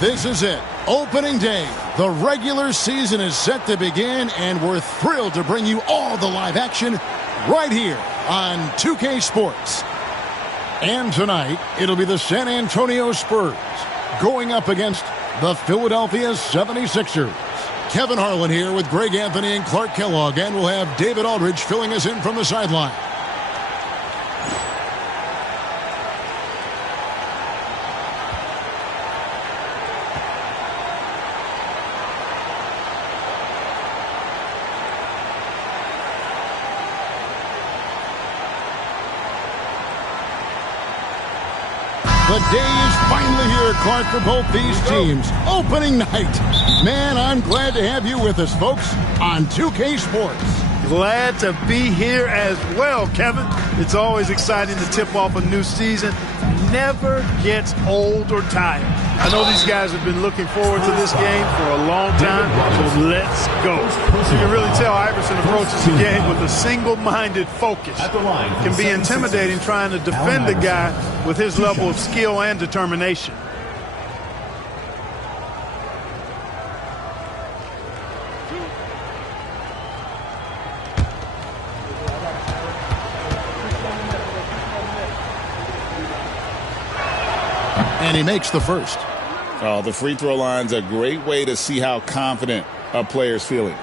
This is it. Opening day. The regular season is set to begin, and we're thrilled to bring you all the live action right here on 2K Sports. And tonight, it'll be the San Antonio Spurs going up against the Philadelphia 76ers. Kevin Harlan here with Greg Anthony and Clark Kellogg, and we'll have David Aldridge filling us in from the sideline. The day is finally here, Clark, for both these teams. Opening night. Man, I'm glad to have you with us, folks, on 2K Sports. Glad to be here as well, Kevin. It's always exciting to tip off a new season. Never gets old or tired. I know these guys have been looking forward to this game for a long time, so let's go. You can really tell Iverson approaches the game with a single-minded focus. It can be intimidating trying to defend the guy with his level of skill and determination. And he makes the first. Oh, the free throw line's a great way to see how confident a player's feeling.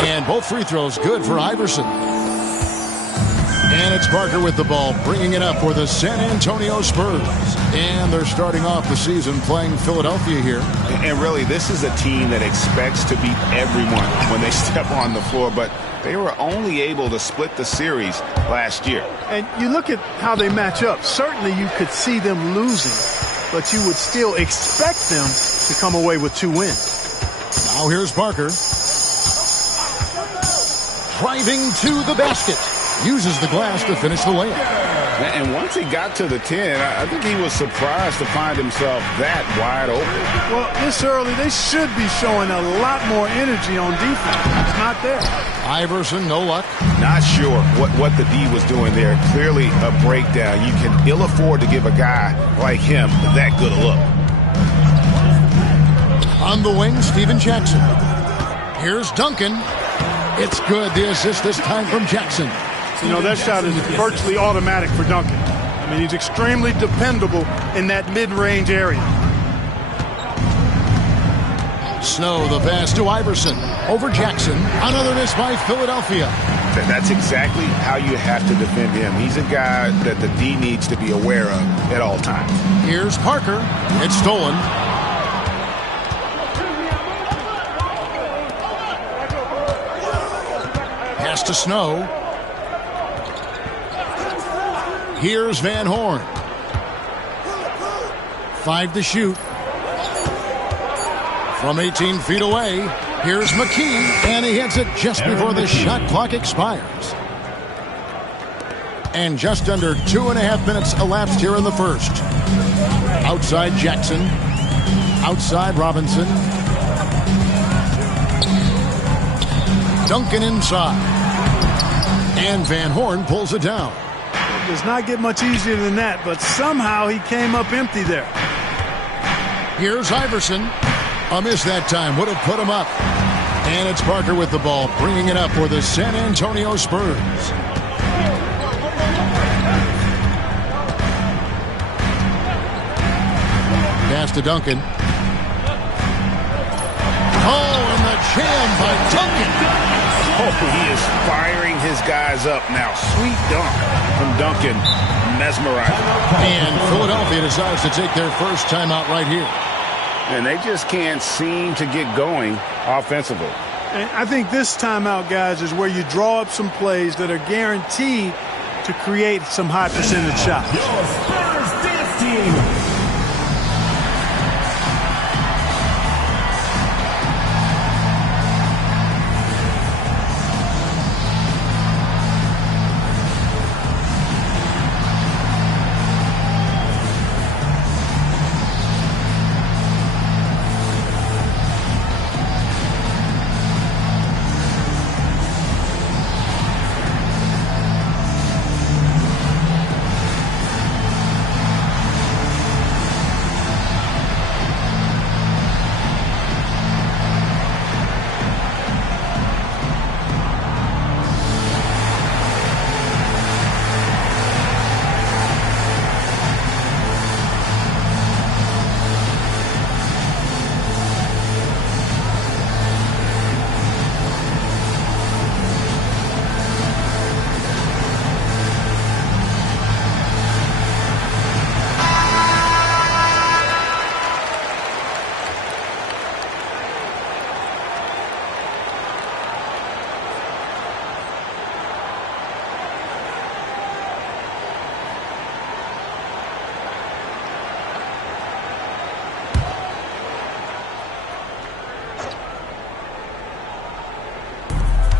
And both free throws good for Iverson. And it's Parker with the ball, bringing it up for the San Antonio Spurs. And they're starting off the season playing Philadelphia here. And really, this is a team that expects to beat everyone when they step on the floor, but they were only able to split the series last year. And you look at how they match up. Certainly you could see them losing, but you would still expect them to come away with 2 wins. Now here's Parker. Driving to the basket. Uses the glass to finish the layup. And once he got to the 10, I think he was surprised to find himself that wide open. Well, this early, they should be showing a lot more energy on defense. It's not there. Iverson, no luck. Not sure what the D was doing there. Clearly a breakdown. You can ill afford to give a guy like him that good a look. On the wing, Steven Jackson. Here's Duncan. It's good. The assist this time from Jackson. You know, that shot is virtually automatic for Duncan. I mean, he's extremely dependable in that mid-range area. Snow, the pass to Iverson. Over Jackson. Another miss by Philadelphia. That's exactly how you have to defend him. He's a guy that the D needs to be aware of at all times. Here's Parker. It's stolen. Pass to Snow. Here's Van Horn. 5 to shoot. From 18 feet away, here's McKee, and he hits it just before the shot clock expires. And just under 2.5 minutes elapsed here in the first. Outside Jackson. Outside Robinson. Duncan inside. And Van Horn pulls it down. It does not get much easier than that, but somehow he came up empty there. Here's Iverson. A miss that time would have put him up. And it's Parker with the ball, bringing it up for the San Antonio Spurs. Pass to Duncan. Oh, and the jam by Duncan. Oh, he is firing his guys up now. Sweet dunk from Duncan. Mesmerizing. And Philadelphia decides to take their first timeout right here. And they just can't seem to get going offensively. And I think this timeout, guys, is where you draw up some plays that are guaranteed to create some high percentage shots. Your Spurs dance team.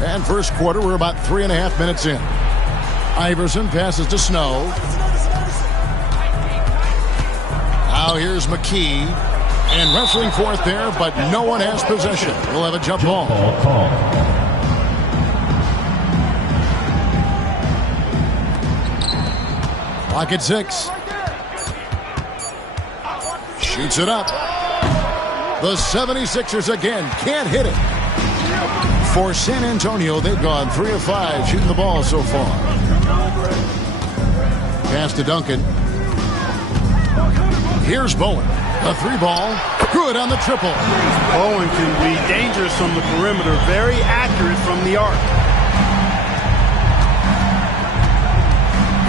And first quarter, we're about 3.5 minutes in. Iverson passes to Snow. Now here's McKee. And wrestling for it there, but no one has possession. We'll have a jump ball. Clock at 6. Shoots it up. The 76ers again can't hit it. For San Antonio, they've gone 3 of 5 shooting the ball so far. Pass to Duncan. Here's Bowen. A 3-ball. Good on the triple. Bowen can be dangerous from the perimeter. Very accurate from the arc.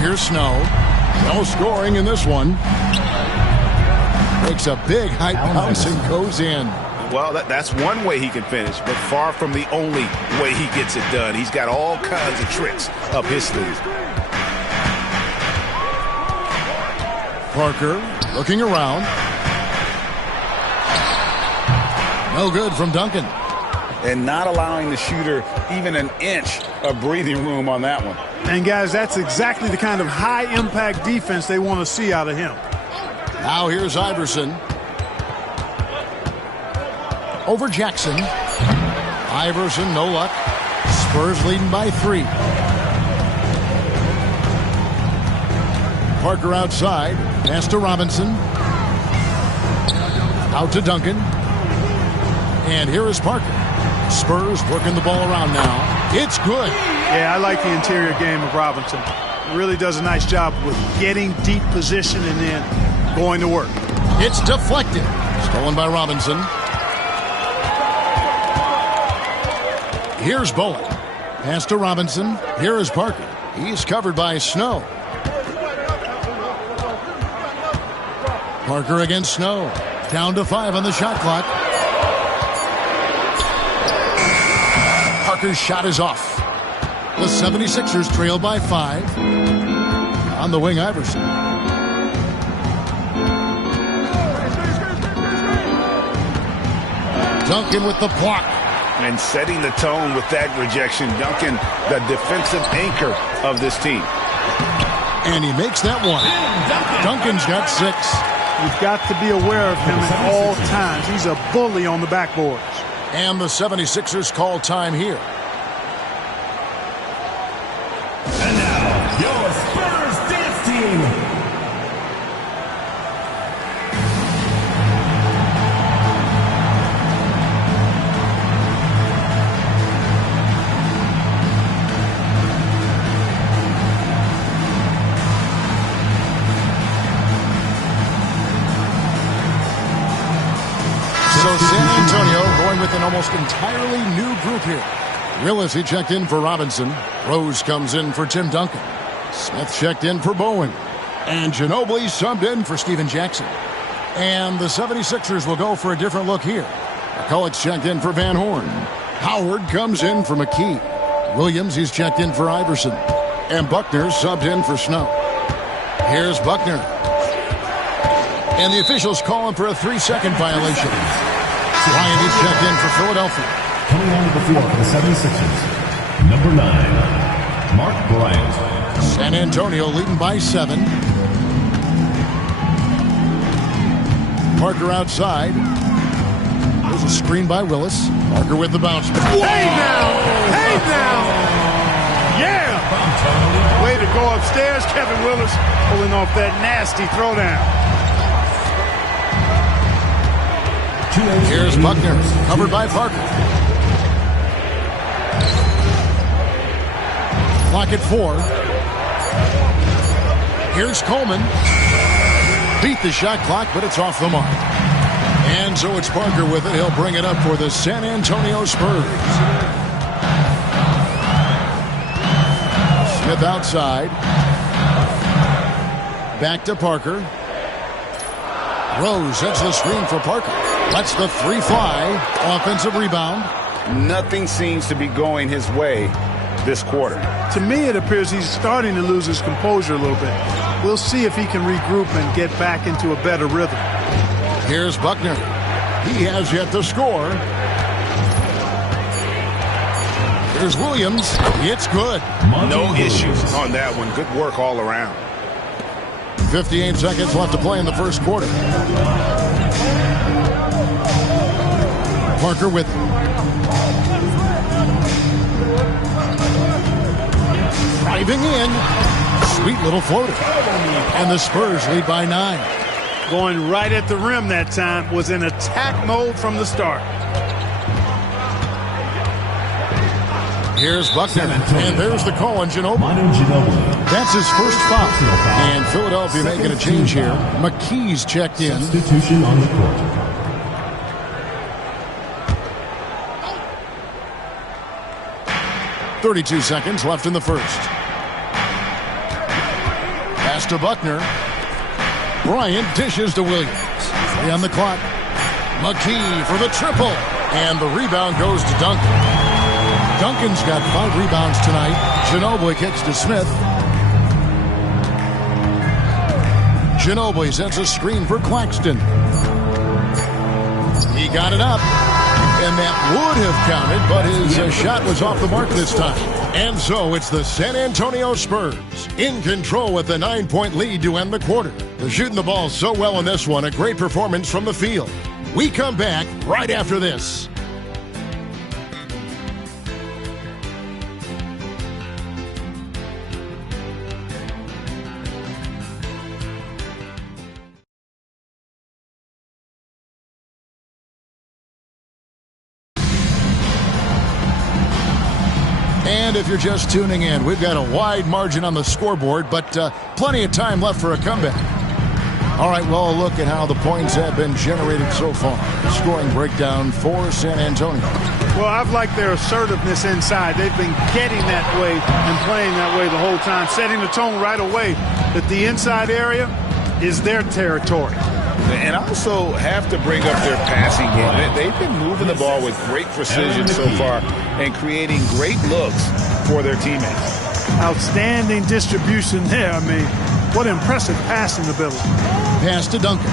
Here's Snow. No scoring in this one. Makes a big high bounce and goes in. Well, that's one way he can finish, but far from the only way he gets it done. He's got all kinds of tricks up his sleeve. Parker looking around. No good from Duncan. And not allowing the shooter even an inch of breathing room on that one. And, guys, that's exactly the kind of high-impact defense they want to see out of him. Now here's Iverson. Over Jackson. Iverson, no luck. Spurs leading by 3. Parker outside. Pass to Robinson. Out to Duncan. And here is Parker. Spurs working the ball around now. It's good. Yeah, I like the interior game of Robinson. He really does a nice job with getting deep position and then going to work. It's deflected. Stolen by Robinson. Here's Bowen. Pass to Robinson. Here is Parker. He's covered by Snow. Parker against Snow. Down to 5 on the shot clock. Parker's shot is off. The 76ers trail by 5. On the wing, Iverson. Duncan with the block. And setting the tone with that rejection. Duncan, the defensive anchor of this team. And he makes that one. Duncan's got 6. You've got to be aware of him at all times. He's a bully on the backboards. And the 76ers call time here. And now, your Spurs dance team. So San Antonio going with an almost entirely new group here. Willis, he checked in for Robinson. Rose comes in for Tim Duncan. Smith checked in for Bowen. And Ginobili subbed in for Steven Jackson. And the 76ers will go for a different look here. McCulloch's checked in for Van Horn. Howard comes in for McKee. Williams, he's checked in for Iverson. And Buckner subbed in for Snow. Here's Buckner. And the officials calling for a 3-second violation. Bryant is checked in for Philadelphia. Coming on the floor for the 76ers, number 9, Mark Bryant. San Antonio leading by 7. Parker outside. There's a screen by Willis. Parker with the bounce. Hey now! Hey now! Yeah! Way to go upstairs, Kevin Willis, pulling off that nasty throwdown. Here's Buckner, covered by Parker. Clock at 4. Here's Coleman. Beat the shot clock, but it's off the mark. And so it's Parker with it. He'll bring it up for the San Antonio Spurs. Smith outside. Back to Parker. Rose sets the screen for Parker. Lets the 3 fly. Offensive rebound. Nothing seems to be going his way this quarter. To me, it appears he's starting to lose his composure a little bit. We'll see if he can regroup and get back into a better rhythm. Here's Buckner. He has yet to score. Here's Williams. It's good. No issues on that one. Good work all around. 58 seconds left to play in the first quarter. Parker with driving in. Sweet little floater. And the Spurs lead by 9. Going right at the rim that time. Was in attack mode from the start. Here's Buckner, and there's the call on Ginobili. That's his first foul. And Philadelphia making a change here. McKee's checked in. Substitution on the court. .32 seconds left in the first. Pass to Buckner. Bryant dishes to Williams. 3 on the clock. McKee for the triple. And the rebound goes to Duncan. Duncan's got 5 rebounds tonight. Ginobili kicks to Smith. Ginobili sends a screen for Claxton. He got it up. And that would have counted, but his shot was off the mark this time. And so it's the San Antonio Spurs in control with a 9-point lead to end the quarter. They're shooting the ball so well in this one. A great performance from the field. We come back right after this. And if you're just tuning in, we've got a wide margin on the scoreboard, but plenty of time left for a comeback. All right, well, look at how the points have been generated so far. Scoring breakdown for San Antonio. Well, I've liked their assertiveness inside. They've been getting that way and playing that way the whole time, setting the tone right away that the inside area is their territory. And also have to bring up their passing game. They've been moving the ball with great precision so far and creating great looks for their teammates. Outstanding distribution there. I mean, what impressive passing ability. Pass to Duncan.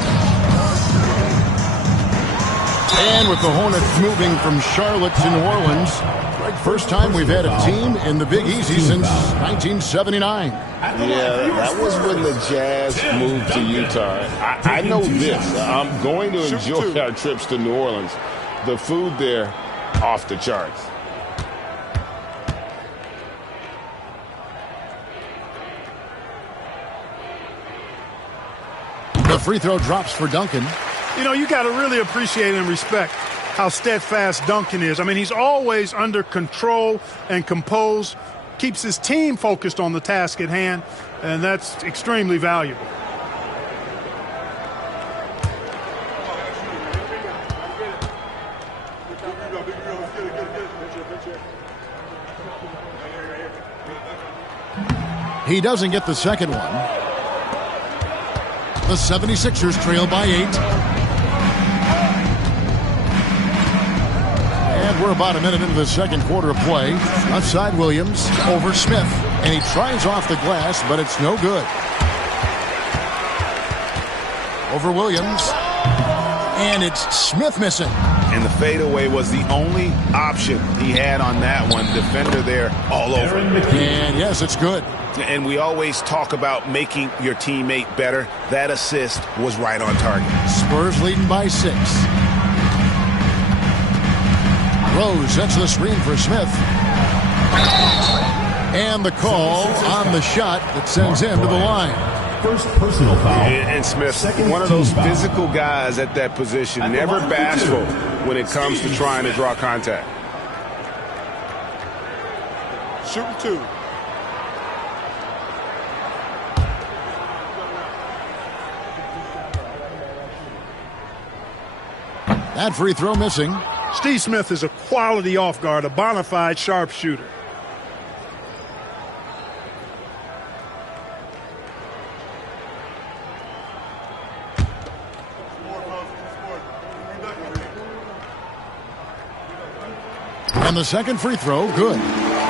And with the Hornets moving from Charlotte to New Orleans, first time we've had a team in the Big Easy since 1979. Yeah, that was when the Jazz moved to Utah. I know this. I'm going to enjoy our trips to New Orleans. The food there, off the charts. The free throw drops for Duncan. You know, you got to really appreciate and respect how steadfast Duncan is. I mean, he's always under control and composed, keeps his team focused on the task at hand, and that's extremely valuable. He doesn't get the second one. The 76ers trail by 8. And we're about a minute into the second quarter of play. Outside Williams over Smith. And he tries off the glass, but it's no good. Over Williams. And it's Smith missing. And the fadeaway was the only option he had on that one. Defender there all over. And yes, it's good. And we always talk about making your teammate better. That assist was right on target. Spurs leading by 6. Rose sets the screen for Smith. And the call on the shot that sends him to the line. First personal foul. And Smith, one of those physical guys at that position, never bashful when it comes to trying to draw contact. Shooting 2. That free throw missing. Steve Smith is a quality off guard, a bona fide sharpshooter. And the second free throw, good.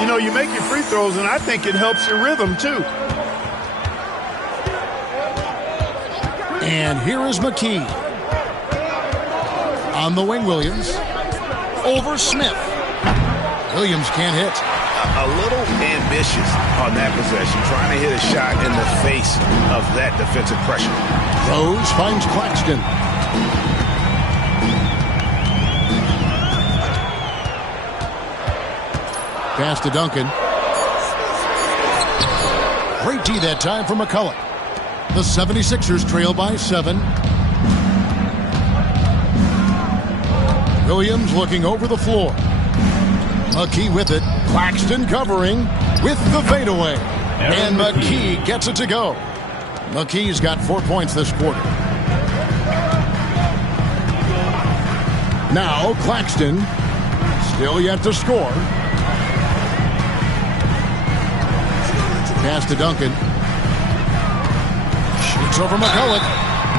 You know, you make your free throws, and I think it helps your rhythm, too. And here is McKee. On the wing, Williams. Over Smith. Williams can't hit. A little ambitious on that possession, trying to hit a shot in the face of that defensive pressure. Rose finds Claxton. Pass to Duncan. Great D that time from McCullough. The 76ers trail by 7. Williams looking over the floor. McKee with it. Claxton covering with the fadeaway. And McKee gets it to go. McKee's got 4 points this quarter. Now Claxton. Still yet to score. Pass to Duncan. Shoots over McCullough.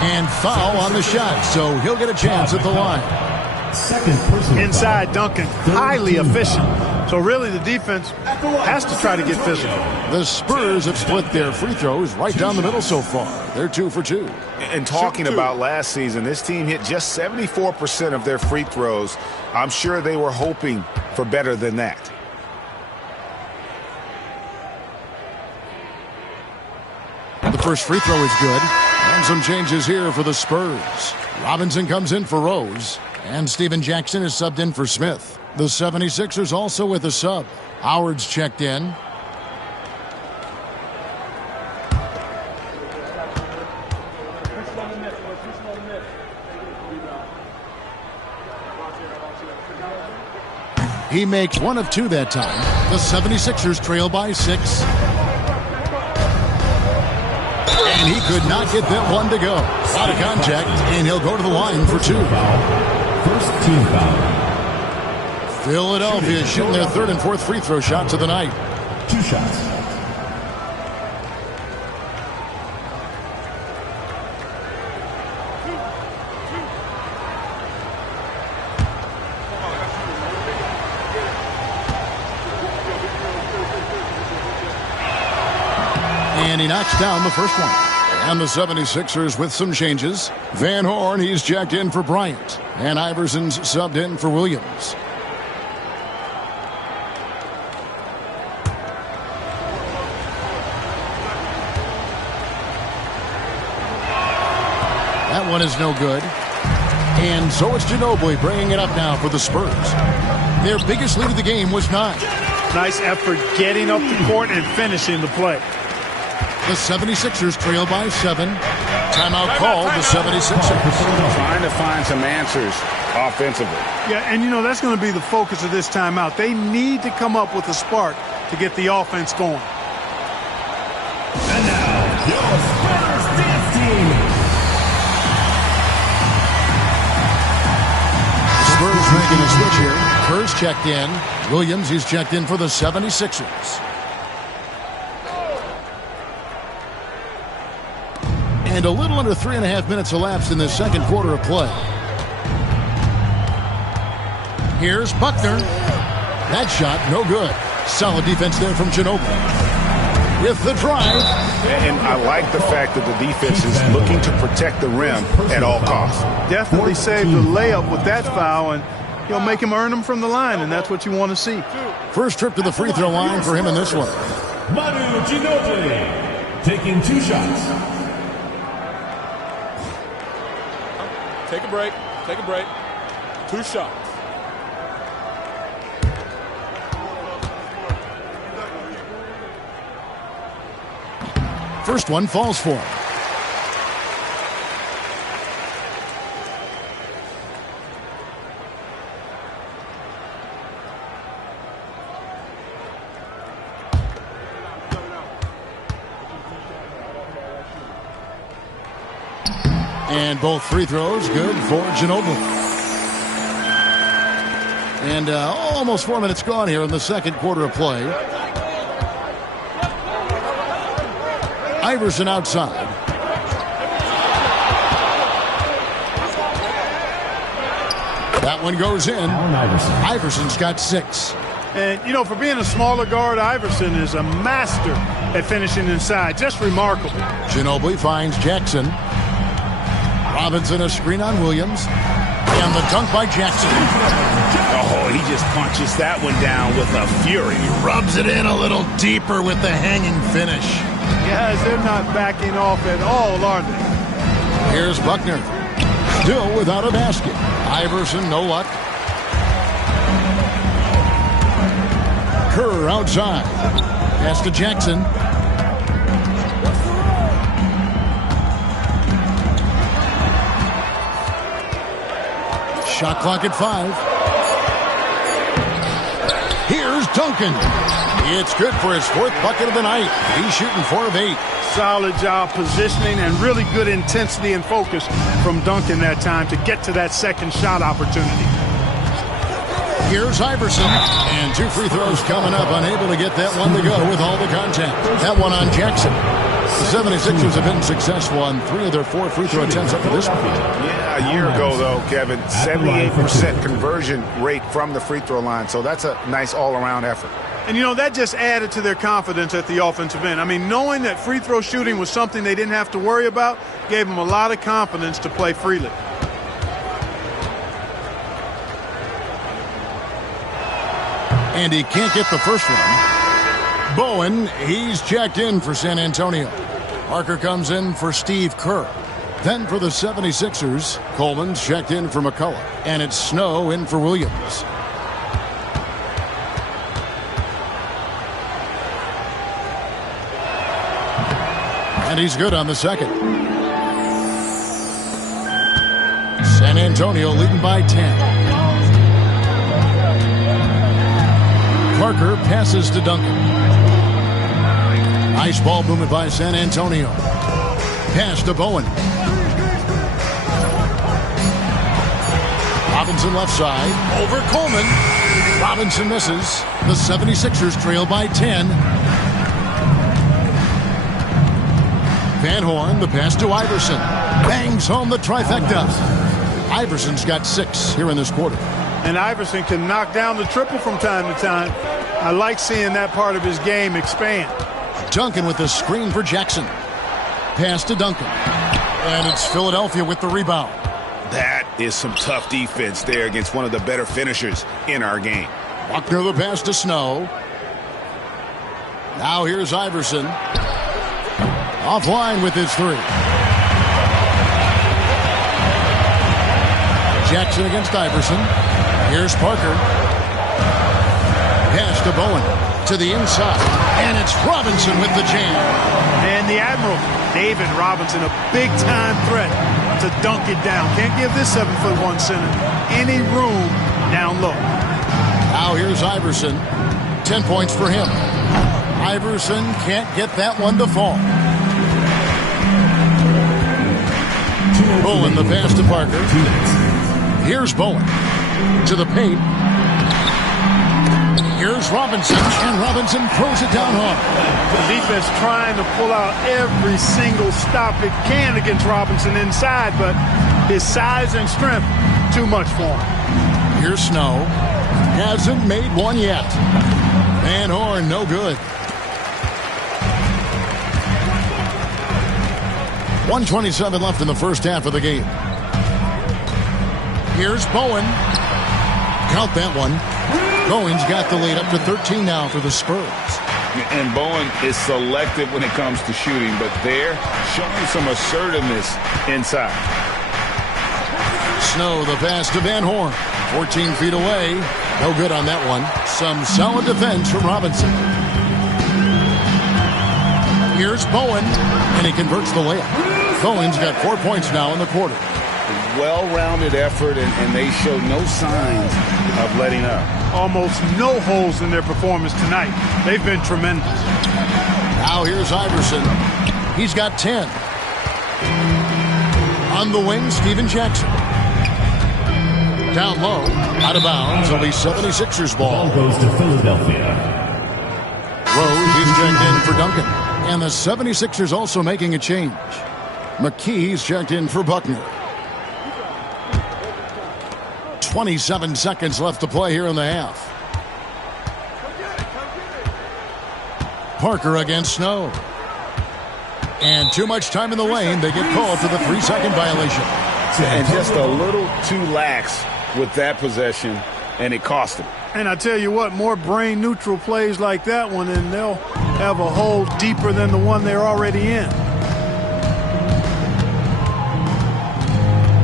And foul on the shot, so he'll get a chance at the line. Second personal Inside foul. Duncan, highly efficient. So really the defense has to try to get physical. The Spurs have split their free throws right down the middle so far. They're 2 for 2. And talking about last season, this team hit just 74% of their free throws. I'm sure they were hoping for better than that. The first free throw is good. And some changes here for the Spurs. Robinson comes in for Rose. And Steven Jackson is subbed in for Smith. The 76ers also with a sub. Howard's checked in. He makes 1 of 2 that time. The 76ers trail by 6. And he could not get that one to go. Out of contact, and he'll go to the line for 2. First team foul. Philadelphia shooting their 3rd and 4th free throw shots of the night. 2 shots. And he knocks down the first one. And the 76ers with some changes. Van Horn, he's checked in for Bryant. And Iverson's subbed in for Williams. That one is no good. And so it's Ginobili bringing it up now for the Spurs. Their biggest lead of the game was 9. Nice effort getting up the court and finishing the play. The 76ers trail by 7. Timeout called the 76ers. Trying to find some answers offensively. Yeah, and you know, that's going to be the focus of this timeout. They need to come up with a spark to get the offense going. And now, your Spurs dance team. Spurs making a switch here. Kerr's checked in. Williams, he's checked in for the 76ers. And a little under 3.5 minutes elapsed in the second quarter of play. Here's Buckner. That shot, no good. Solid defense there from Ginobili. With the drive. And I like the fact that the defense is looking to protect the rim at all costs. Definitely saved the layup with that foul, and you'll make him earn them from the line, and that's what you want to see. First trip to the free throw line for him in this one. Manu Ginobili taking 2 shots. Take a break. Take a break. 2 shots. First one falls for him. And both free throws good for Ginobili. And almost 4 minutes gone here in the second quarter of play. Iverson outside. That one goes in. Iverson's got 6. And, you know, for being a smaller guard, Iverson is a master at finishing inside. Just remarkable. Ginobili finds Jackson. Robinson a screen on Williams. And the dunk by Jackson. Oh, he just punches that one down with a fury. Rubs it in a little deeper with the hanging finish. Guys, they're not backing off at all, are they? Here's Buckner. Still without a basket. Iverson, no luck. Kerr outside. Pass to Jackson. Shot clock at 5. Here's Duncan. It's good for his 4th bucket of the night. He's shooting 4 of 8. Solid job positioning and really good intensity and focus from Duncan that time to get to that second shot opportunity. Here's Iverson. And 2 free throws coming up. Unable to get that one to go with all the contact. That one on Jackson. The 76ers have been successful on 3 of their 4 free throw attempts up to this point. Yeah, a year ago, though, Kevin, 78% conversion rate from the free throw line. So that's a nice all-around effort. And, you know, that just added to their confidence at the offensive end. I mean, knowing that free throw shooting was something they didn't have to worry about gave them a lot of confidence to play freely. And he can't get the first one. Bowen, he's checked in for San Antonio. Parker comes in for Steve Kerr. Then for the 76ers, Coleman's checked in for McCullough. And it's Snow in for Williams. And he's good on the second. San Antonio leading by 10. Parker passes to Duncan. Nice ball movement by San Antonio. Pass to Bowen. Robinson left side. Over Coleman. Robinson misses. The 76ers trail by 10. Van Horn, the pass to Iverson. Bangs home the trifecta. Iverson's got 6 here in this quarter. And Iverson can knock down the triple from time to time. I like seeing that part of his game expand. Duncan with the screen for Jackson. Pass to Duncan. And it's Philadelphia with the rebound. That is some tough defense there against one of the better finishers in our game. Buckner the pass to Snow. Now here's Iverson. Offline with his 3. Jackson against Iverson. Here's Parker. Pass to Bowen to the inside. And it's Robinson with the jam. And the Admiral, David Robinson, a big-time threat to dunk it down. Can't give this 7'1" center any room down low. Now here's Iverson. 10 points for him. Iverson can't get that one to fall. Bowen the pass to Parker. Here's Bowen to the paint. Here's Robinson, and Robinson throws it down hard. The defense trying to pull out every single stop it can against Robinson inside, but his size and strength, too much for him. Here's Snow. Hasn't made one yet. Van Horn, no good. 1:27 left in the first half of the game. Here's Bowen. Count that one. Bowen's got the lead up to 13 now for the Spurs. And Bowen is selective when it comes to shooting, but they're showing some assertiveness inside. Snow the pass to Van Horn. 14 feet away. No good on that one. Some solid defense from Robinson. Here's Bowen, and he converts the layup. Bowen's got 4 points now in the quarter. Well-rounded effort, and they show no signs of letting up. Almost no holes in their performance tonight. They've been tremendous. Now here's Iverson. He's got 10. On the wing, Steven Jackson. Down low, out of bounds, only 76ers ball. Ball goes to Philadelphia. Rose is checked in for Duncan. And the 76ers also making a change. McKee's checked in for Buckner. 27 seconds left to play here in the half. Parker against Snow. And too much time in the lane. They get called for the 3-second violation. And just a little too lax with that possession. and it cost him. And I tell you what, more brain-neutral plays like that one, and they'll have a hole deeper than the one they're already in.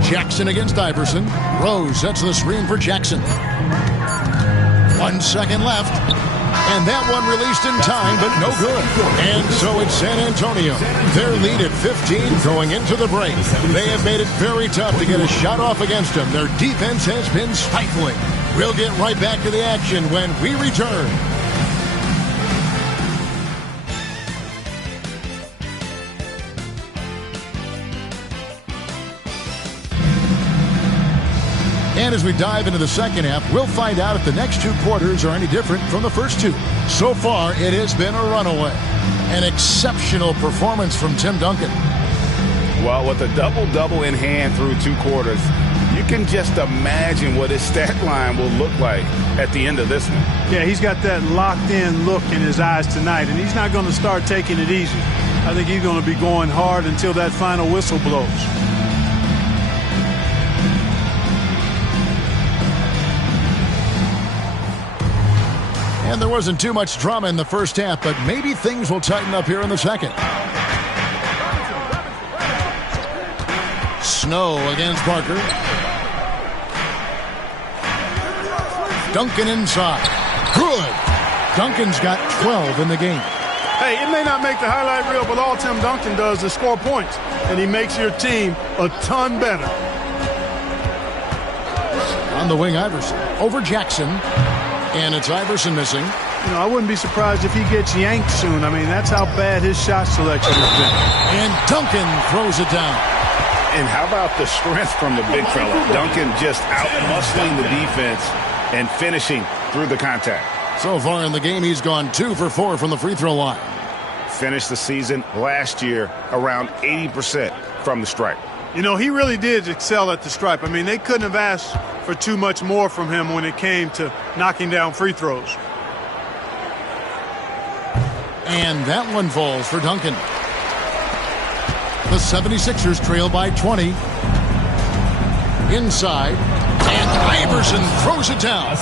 Jackson against Iverson. Rose sets the screen for Jackson. 1 second left. And that one released in time, but no good. And so it's San Antonio. Their lead at 15 going into the break. They have made it very tough to get a shot off against them. Their defense has been stifling. We'll get right back to the action when we return. And as we dive into the second half, we'll find out if the next 2 quarters are any different from the first 2. So far, it has been a runaway. An exceptional performance from Tim Duncan. Well, with a double-double in hand through 2 quarters, you can just imagine what his stat line will look like at the end of this one. Yeah, he's got that locked-in look in his eyes tonight, and he's not going to start taking it easy. I think he's going to be going hard until that final whistle blows. And there wasn't too much drama in the first half, but maybe things will tighten up here in the second. Snow against Parker. Duncan inside. Good. Duncan's got 12 in the game. Hey, it may not make the highlight reel, but all Tim Duncan does is score points, and he makes your team a ton better. On the wing, Iverson. Over Jackson. And it's Iverson missing. You know, I wouldn't be surprised if he gets yanked soon. I mean, that's how bad his shot selection has been. And Duncan throws it down. And how about the strength from the big fella? Duncan just out-muscling the defense and finishing through the contact. So far in the game, he's gone 2 for 4 from the free throw line. Finished the season last year around 80% from the stripe. You know, he really did excel at the stripe. I mean, they couldn't have asked for too much more from him when it came to knocking down free throws. And that one falls for Duncan. The 76ers trail by 20. Inside. And Iverson throws it down.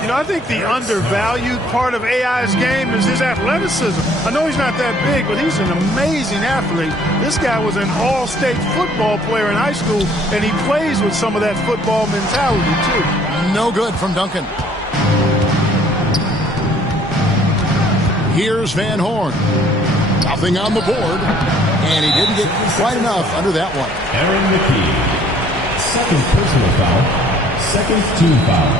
You know, I think the undervalued part of AI's game is his athleticism. I know he's not that big, but he's an amazing athlete. This guy was an all-state football player in high school, and he plays with some of that football mentality, too. No good from Duncan. Here's Van Horn. Nothing on the board. And he didn't get quite enough under that one. Aaron McKee. Second personal foul. Second team foul.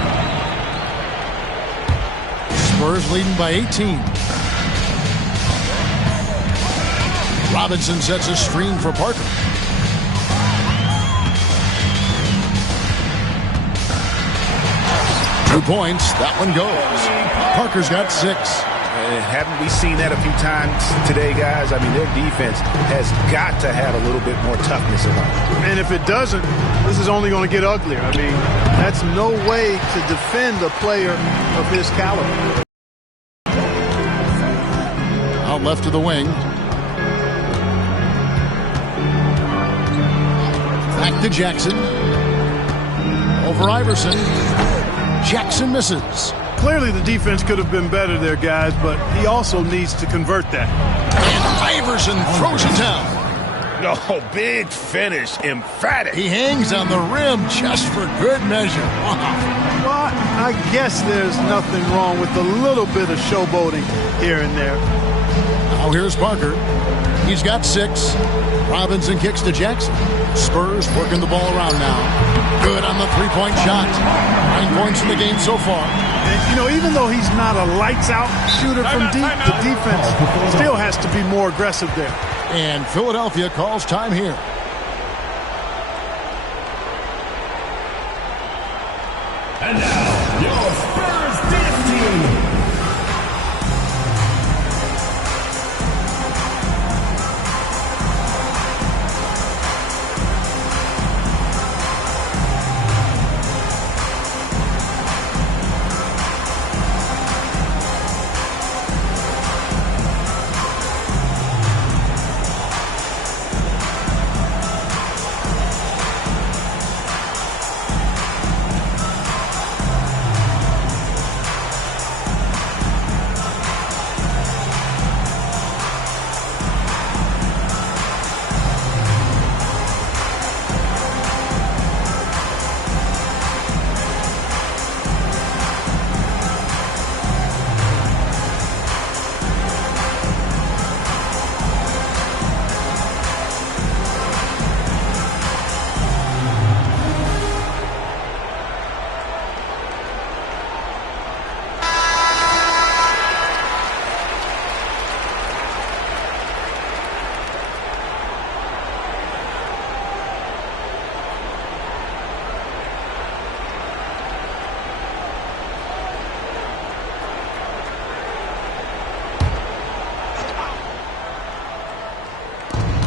Spurs leading by 18. Robinson sets a screen for Parker. Two points. That one goes. Parker's got 6. Haven't we seen that a few times today, guys? I mean, their defense has got to have a little bit more toughness about it. And if it doesn't, this is only going to get uglier. I mean, that's no way to defend a player of his caliber. Out left to the wing. Back to Jackson. Over Iverson. Jackson misses. Clearly the defense could have been better there, guys, but he also needs to convert that. And Iverson throws it down. No, big finish, emphatic. He hangs on the rim just for good measure. Wow. Well, I guess there's nothing wrong with a little bit of showboating here and there. Now here's Parker. He's got 6. Robinson kicks to Jackson. Spurs working the ball around now. Good on the three-point shot. 9 points in the game so far. And, you know, even though he's not a lights-out shooter from deep, the defense still has to be more aggressive there. And Philadelphia calls time here. And now, your Spurs dance team.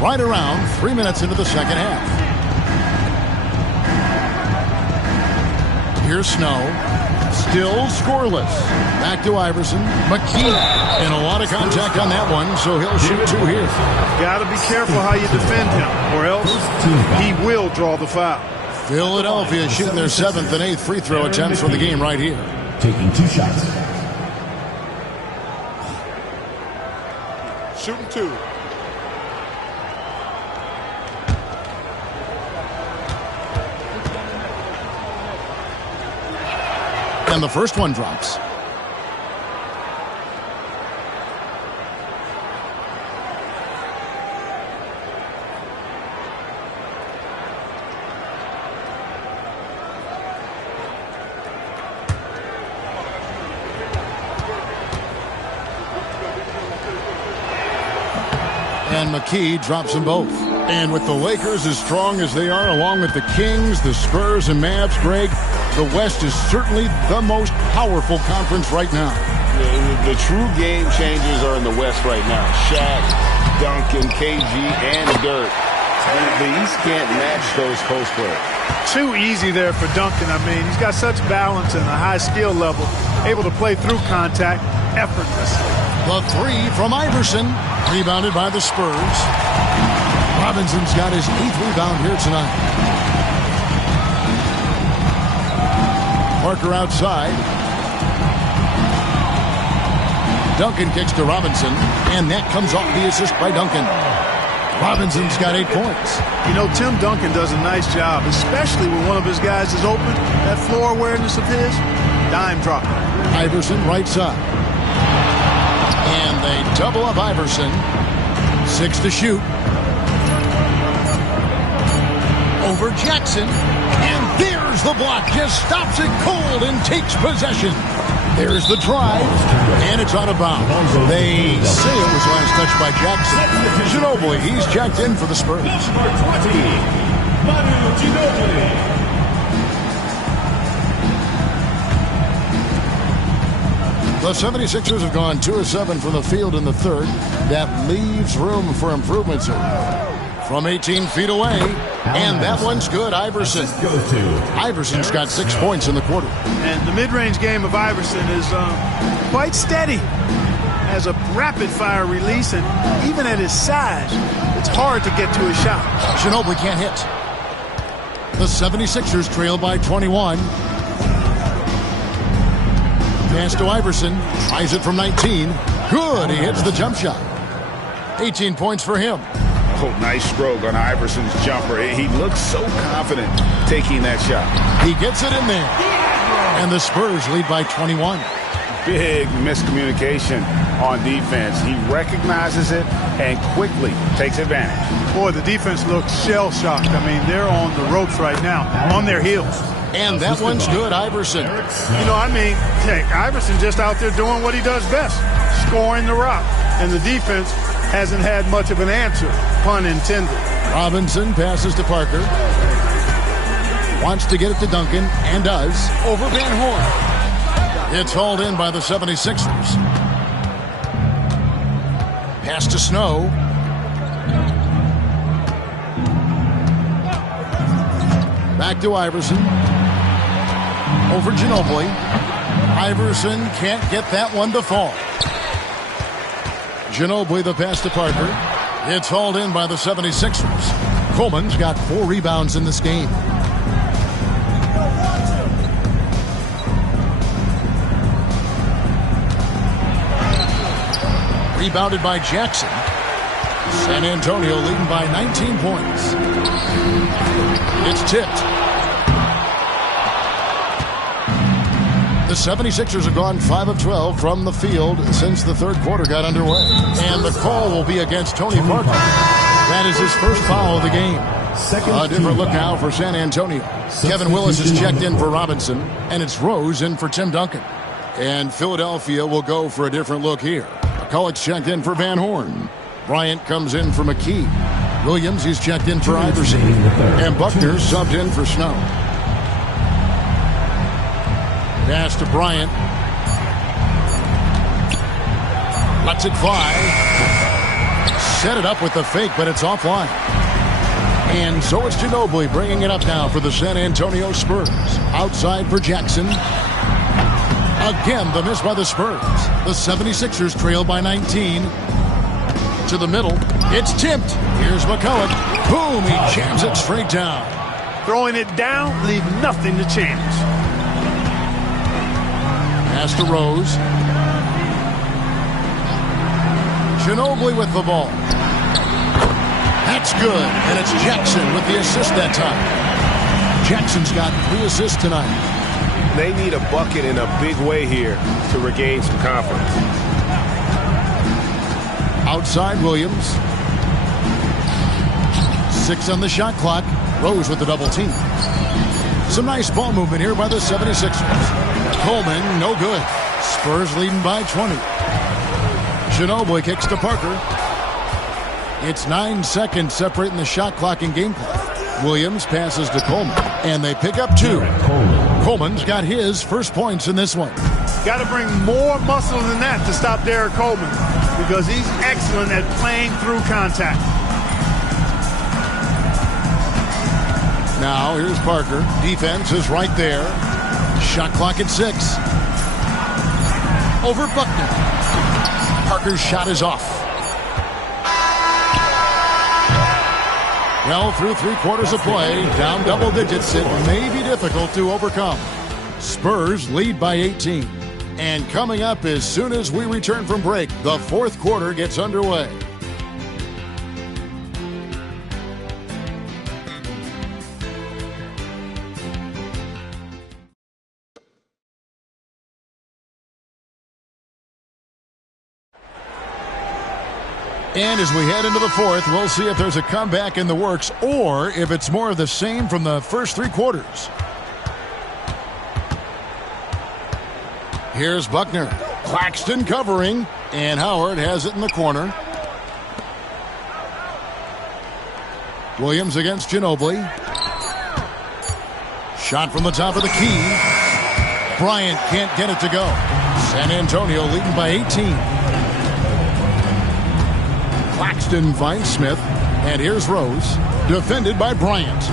right around 3 minutes into the second half. Here's Snow. Still scoreless. Back to Iverson. McKee. And a lot of contact on that one, so he'll shoot 2 here. Got to be careful how you defend him, or else he will draw the foul. Philadelphia shooting their 7th and 8th free throw attempts for the game right here. Taking 2 shots. Shooting 2. And the first one drops. And McKee drops them both. And with the Lakers as strong as they are, along with the Kings, the Spurs, and Mavs, Greg, the West is certainly the most powerful conference right now. The true game changers are in the West right now. Shaq, Duncan, KG, and Dirk. The East can't match those post players. Too easy there for Duncan. I mean, he's got such balance and a high skill level, able to play through contact effortlessly. The 3 from Iverson, rebounded by the Spurs. Robinson's got his 8th rebound here tonight. Parker outside. Duncan kicks to Robinson, and that comes off the assist by Duncan. Robinson's got 8 points. You know, Tim Duncan does a nice job, especially when one of his guys is open. That floor awareness of his, dime drop. Iverson right side. And they double up Iverson. 6 to shoot. Over Jackson. And there's the block. Just stops it cold and takes possession. There's the drive, and it's out of bounds. They say it was last touched by Jackson. Ginobili, he's checked in for the Spurs. The 76ers have gone 2 of 7 from the field in the third. That leaves room for improvements from 18 feet away. And that one's good. Iverson. Iverson's got 6 points in the quarter. And the mid-range game of Iverson is quite steady. Has a rapid-fire release, and even at his size, it's hard to get to his shot. Ginobili can't hit. The 76ers trail by 21. Pass to Iverson. Tries it from 19. Good. He hits the jump shot. 18 points for him. Oh, nice stroke on Iverson's jumper. He looks so confident taking that shot. He gets it in there. And the Spurs lead by 21. Big miscommunication on defense. He recognizes it and quickly takes advantage. Boy, the defense looks shell-shocked. I mean, they're on the ropes right now, on their heels. And that one's good, Iverson. You know, I mean, heck, Iverson just out there doing what he does best, scoring the rock. And the defense hasn't had much of an answer, pun intended. Robinson passes to Parker. Wants to get it to Duncan, and does. Over Van Horn. It's hauled in by the 76ers. Pass to Snow. Back to Iverson. Over Ginobili. Iverson can't get that one to fall. Ginobili the pass to Parker. It's hauled in by the 76ers. Coleman's got 4 rebounds in this game. Rebounded by Jackson. San Antonio leading by 19 points. It's tipped. The 76ers have gone 5 of 12 from the field since the third quarter got underway. And the call will be against Tony Parker. That is his first foul of the game. A different look now for San Antonio. Kevin Willis has checked in for Robinson, and it's Rose in for Tim Duncan. And Philadelphia will go for a different look here. McCulloch's checked in for Van Horn. Bryant comes in for McKee. Williams, he's checked in for Iverson. And Buckner subbed in for Snow. Pass to Bryant. Lets it fly. set it up with the fake, but it's offline. And so it's Ginobili bringing it up now for the San Antonio Spurs. Outside for Jackson. Again, the miss by the Spurs. The 76ers trail by 19. To the middle. It's tipped. Here's McCulloch. Boom, he jams it straight down. Throwing it down, leave nothing to chance. Pass to Rose. Ginobili with the ball. That's good, and it's Jackson with the assist that time. Jackson's got 3 assists tonight. They need a bucket in a big way here to regain some confidence. Outside Williams. 6 on the shot clock. Rose with the double team. Some nice ball movement here by the 76ers. Coleman, no good. Spurs leading by 20. Ginobili kicks to Parker. It's 9 seconds separating the shot clock and game clock. Williams passes to Coleman, and they pick up 2. Coleman's got his first points in this one. Got to bring more muscle than that to stop Derek Coleman because he's excellent at playing through contact. Now here's Parker. Defense is right there. Shot clock at 6. Over Buckner. Parker's shot is off. Well, through 3 quarters of play, down double digits, it may be difficult to overcome. Spurs lead by 18. And coming up as soon as we return from break, the 4th quarter gets underway. And as we head into the 4th, we'll see if there's a comeback in the works or if it's more of the same from the first 3 quarters. Here's Buckner. Claxton covering, and Howard has it in the corner. Williams against Ginobili. Shot from the top of the key. Bryant can't get it to go. San Antonio leading by 18. Claxton finds Smith, and here's Rose, defended by Bryant.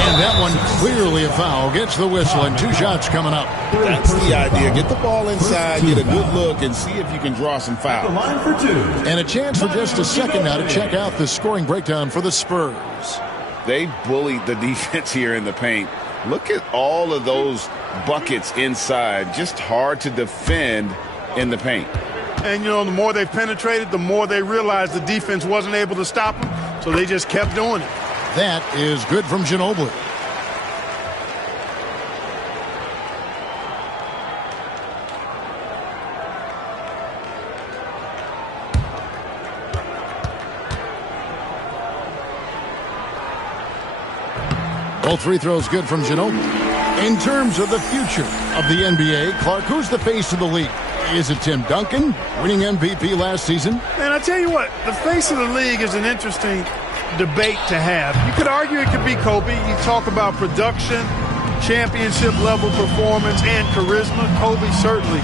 And that one clearly a foul. Gets the whistle, and 2 shots coming up. That's the idea. Get the ball inside, get a good look, and see if you can draw some fouls. And a chance for just a second now to check out the scoring breakdown for the Spurs. They bullied the defense here in the paint. Look at all of those buckets inside. Just hard to defend in the paint. And, you know, the more they've penetrated, the more they realized the defense wasn't able to stop them, so they just kept doing it. That is good from Ginobili. Both free throws good from Ginobili. In terms of the future of the NBA, Clark, who's the face of the league? Is it Tim Duncan, winning MVP last season? Man, I tell you what, the face of the league is an interesting debate to have. You could argue it could be Kobe. You talk about production, championship-level performance, and charisma. Kobe certainly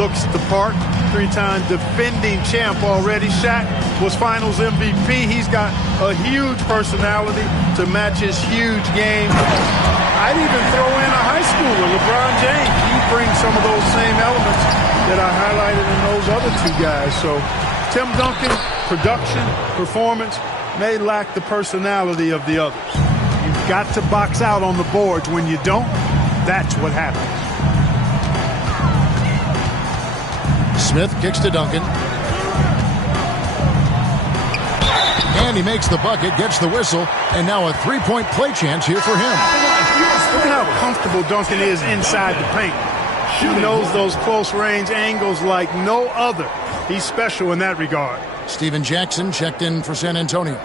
looks the part. 3-time defending champ already. Shaq was Finals MVP. He's got a huge personality to match his huge game. I'd even throw in a high schooler, LeBron James. He brings some of those same elements that I highlighted in those other 2 guys. So Tim Duncan, production, performance, may lack the personality of the others. You've got to box out on the boards. When you don't, that's what happens. Smith kicks to Duncan. And he makes the bucket, gets the whistle, and now a 3-point play chance here for him. Look at how comfortable Duncan is inside the paint. He knows those close range angles like no other. He's special in that regard. Steven Jackson checked in for San Antonio.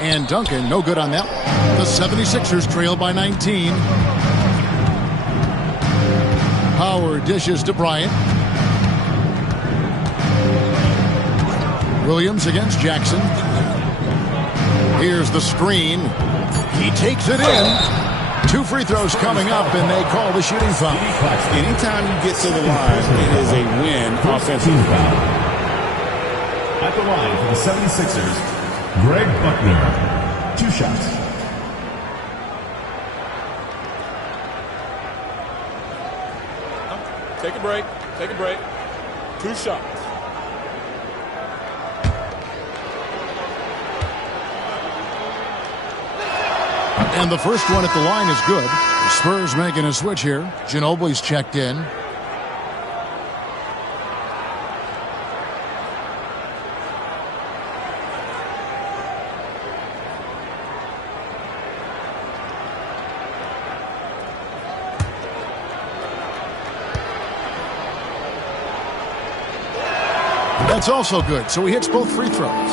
And Duncan, no good on that one. The 76ers trail by 19. Howard dishes to Bryant. Williams against Jackson. Here's the screen. He takes it in. 2 free throws coming up, and they call the shooting foul. Anytime you get to the line, it is a win offensively. At the line for the 76ers, Greg Buckner. 2 shots. Take a break. Take a break. 2 shots. And the first one at the line is good. The Spurs making a switch here. Ginobili's checked in. That's also good, so he hits both free throws.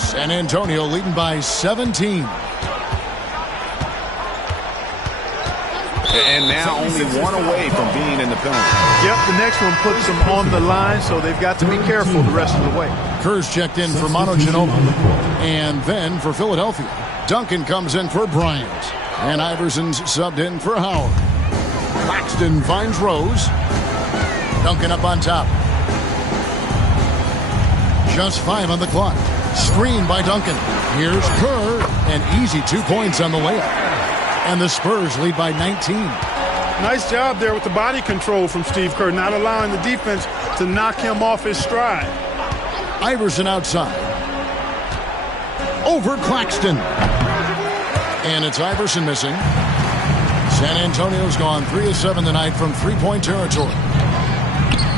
San Antonio leading by 17. And now only 1 away from being in the penalty. Yep, the next one puts them on the line, so they've got to be careful the rest of the way. Kerr's checked in for Manu Ginobili. And then for Philadelphia, Duncan comes in for Bryant. And Iverson's subbed in for Howard. Claxton finds Rose. Duncan up on top. Just 5 on the clock. Screen by Duncan. Here's Kerr. An easy 2 points on the layup. And the Spurs lead by 19. Nice job there with the body control from Steve Kerr, not allowing the defense to knock him off his stride. Iverson outside. Over Claxton. And it's Iverson missing. San Antonio's gone 3 of 7 tonight from 3-point territory.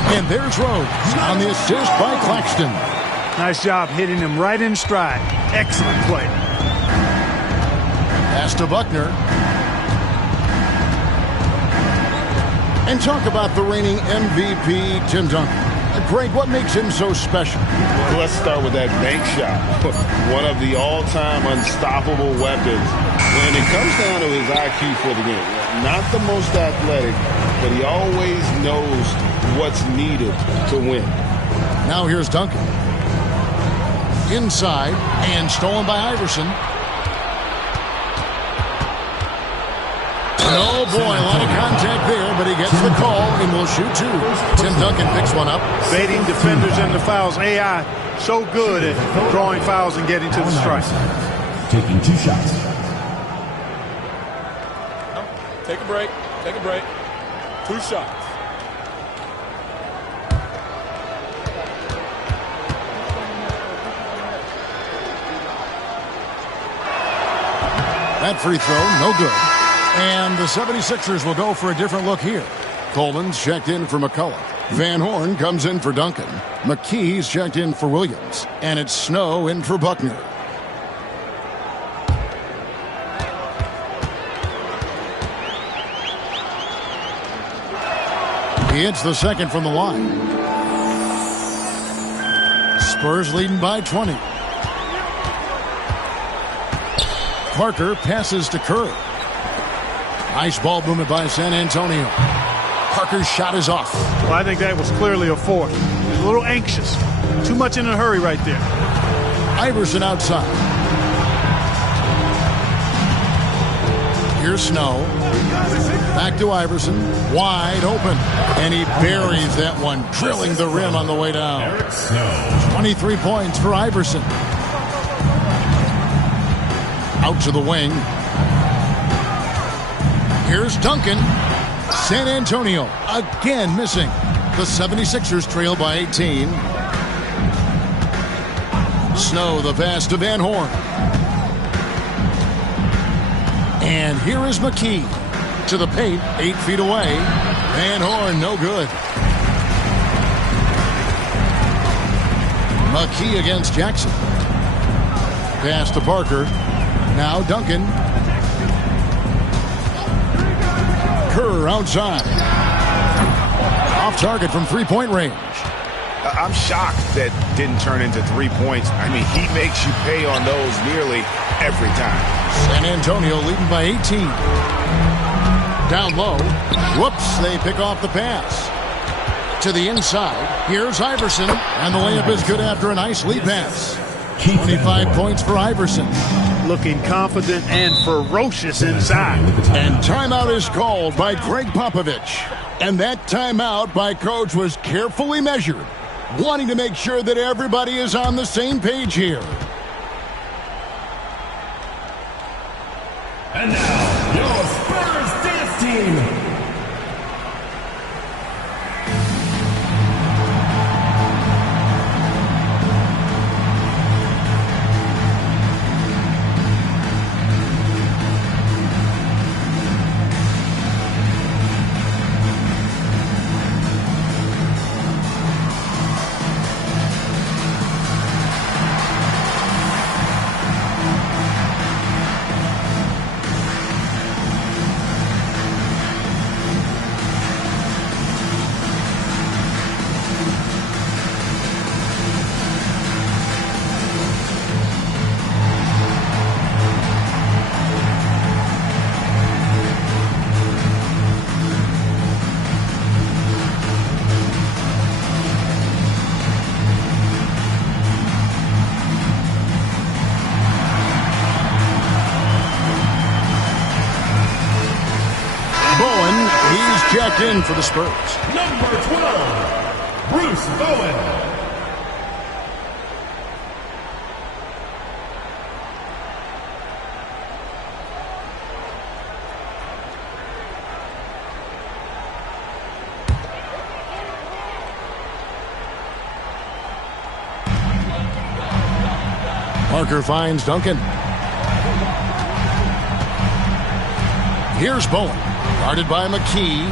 And there's Rose on the assist by Claxton. Nice job hitting him right in stride. Excellent play. Pass to Buckner. And talk about the reigning MVP, Tim Duncan. Greg, what makes him so special? Well, let's start with that bank shot. One of the all-time unstoppable weapons. When it comes down to his IQ for the game, not the most athletic, but he always knows what's needed to win. Now here's Duncan. Inside and stolen by Iverson. Oh boy, a lot of contact there, but he gets the call and will shoot 2. Tim Duncan picks one up. Baiting defenders into fouls. AI so good at drawing fouls and getting to the strike. Taking 2 shots. Take a break. Take a break. 2 shots. That free throw, no good. And the 76ers will go for a different look here. Coleman's checked in for McCullough. Van Horn comes in for Duncan. McKee's checked in for Williams. And it's Snow in for Buckner. He hits the second from the line. Spurs leading by 20. Parker passes to Kerr. Nice ball movement by San Antonio. Parker's shot is off. Well, I think that was clearly a fourth. He was a little anxious. Too much in a hurry right there. Iverson outside. Here's Snow. Back to Iverson. Wide open. And he buries that one, drilling the rim on the way down. 23 points for Iverson. Out to the wing. Here's Duncan. San Antonio again missing. The 76ers trail by 18. Snow the pass to Van Horn. And here is McKee to the paint, 8 feet away. Van Horn, no good. McKee against Jackson. Pass to Parker. Now Duncan. Kerr outside. Off target from 3-point range. I'm shocked that didn't turn into 3 points. I mean, he makes you pay on those nearly every time. San Antonio leading by 18. Down low. Whoops, they pick off the pass. To the inside. Here's Iverson. And the layup is good after a nice lead pass. 25 points for Iverson. Looking confident and ferocious inside. And timeout is called by Greg Popovich. And that timeout by Coach was carefully measured, wanting to make sure that everybody is on the same page here. And now, your Spurs dance team. Checked in for the Spurs. Number 12, Bruce Bowen. Parker finds Duncan. Here's Bowen. Guarded by McKee.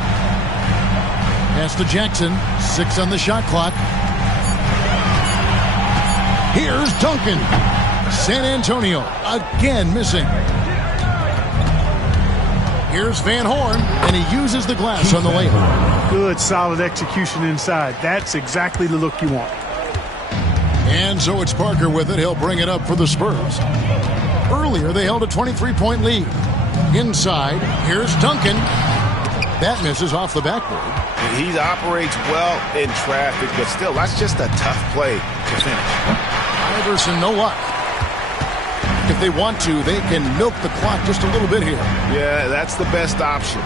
Pass to Jackson. 6 on the shot clock. Here's Duncan. San Antonio again missing. Here's Van Horn, and he uses the glass on the layup. Good, solid execution inside. That's exactly the look you want. And so it's Parker with it. He'll bring it up for the Spurs. Earlier, they held a 23-point lead. Inside, here's Duncan. That misses off the backboard. He operates well in traffic, but still, that's just a tough play to finish. Iverson, no luck. If they want to, they can milk the clock just a little bit here. Yeah, that's the best option.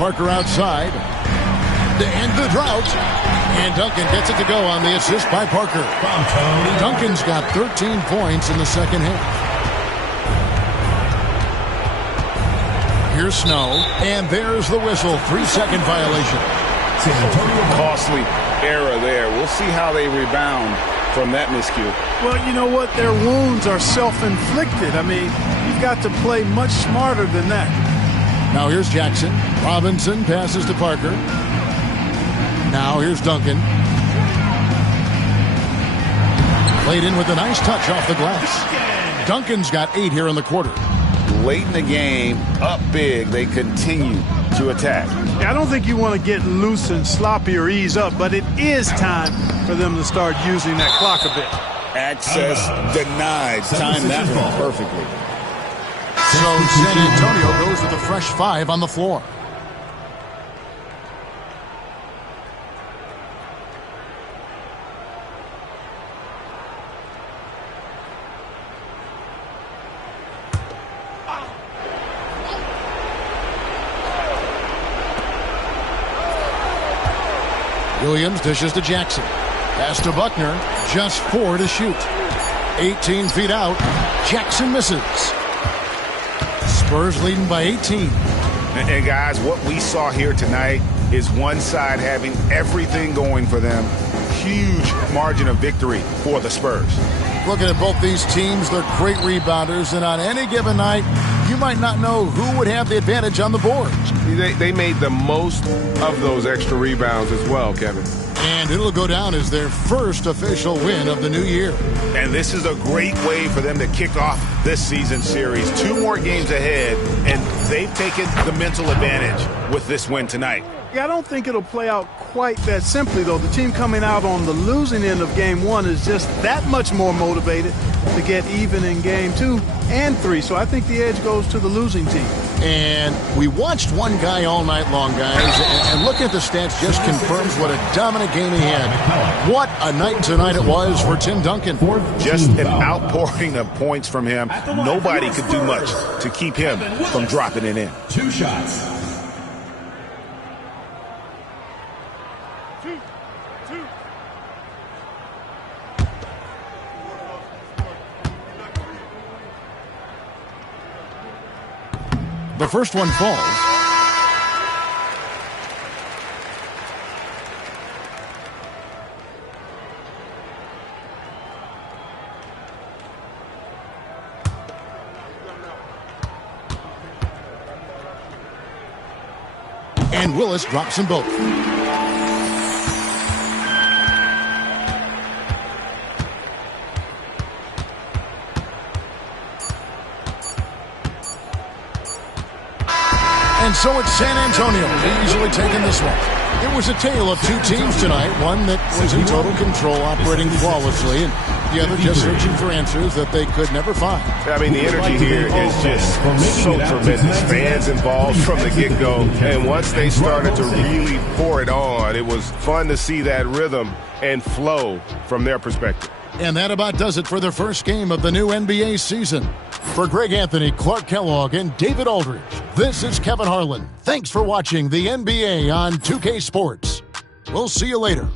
Parker outside to end the drought. And Duncan gets it to go on the assist by Parker. Duncan's got 13 points in the second half. Here's Snow, and there's the whistle. 3-second violation. Costly error there. We'll see how they rebound from that miscue. Well, you know what? Their wounds are self-inflicted. I mean, you've got to play much smarter than that. Now here's Jackson. Robinson passes to Parker. Now here's Duncan. Played in with a nice touch off the glass. Duncan's got 8 here in the quarter. Late in the game, up big, they continue to attack. I don't think you want to get loose and sloppy or ease up, but it is time for them to start using that clock a bit. Access denied. Timed that one perfectly. So San Antonio goes with a fresh 5 on the floor. Williams dishes to Jackson. Pass to Buckner. Just 4 to shoot. 18 feet out. Jackson misses. Spurs leading by 18. And guys, what we saw here tonight is one side having everything going for them. Huge margin of victory for the Spurs. Looking at both these teams, they're great rebounders, and on any given night, you might not know who would have the advantage on the boards. They made the most of those extra rebounds as well, Kevin. And it'll go down as their first official win of the new year. And this is a great way for them to kick off this season series. 2 more games ahead, and they've taken the mental advantage with this win tonight. Yeah, I don't think it'll play out quite that simply, though. The team coming out on the losing end of Game 1 is just that much more motivated to get even in Game 2 and 3. So I think the edge goes to the losing team. And we watched one guy all night long, guys, and looking at the stats just confirms what a dominant game he had. What a night tonight it was for Tim Duncan. Just an outpouring of points from him. Nobody could do much to keep him from dropping it in. 2 shots. The first one falls. And Willis drops them both. And so it's San Antonio easily taking this one. It was a tale of two teams tonight, one that was in total control, operating flawlessly, and the other just searching for answers that they could never find. I mean, the energy here is just so tremendous. Fans involved from the get-go, and once they started to really pour it on, it was fun to see that rhythm and flow from their perspective. And that about does it for the first game of the new NBA season. For Greg Anthony, Clark Kellogg, and David Aldridge, this is Kevin Harlan. Thanks for watching the NBA on 2K Sports. We'll see you later.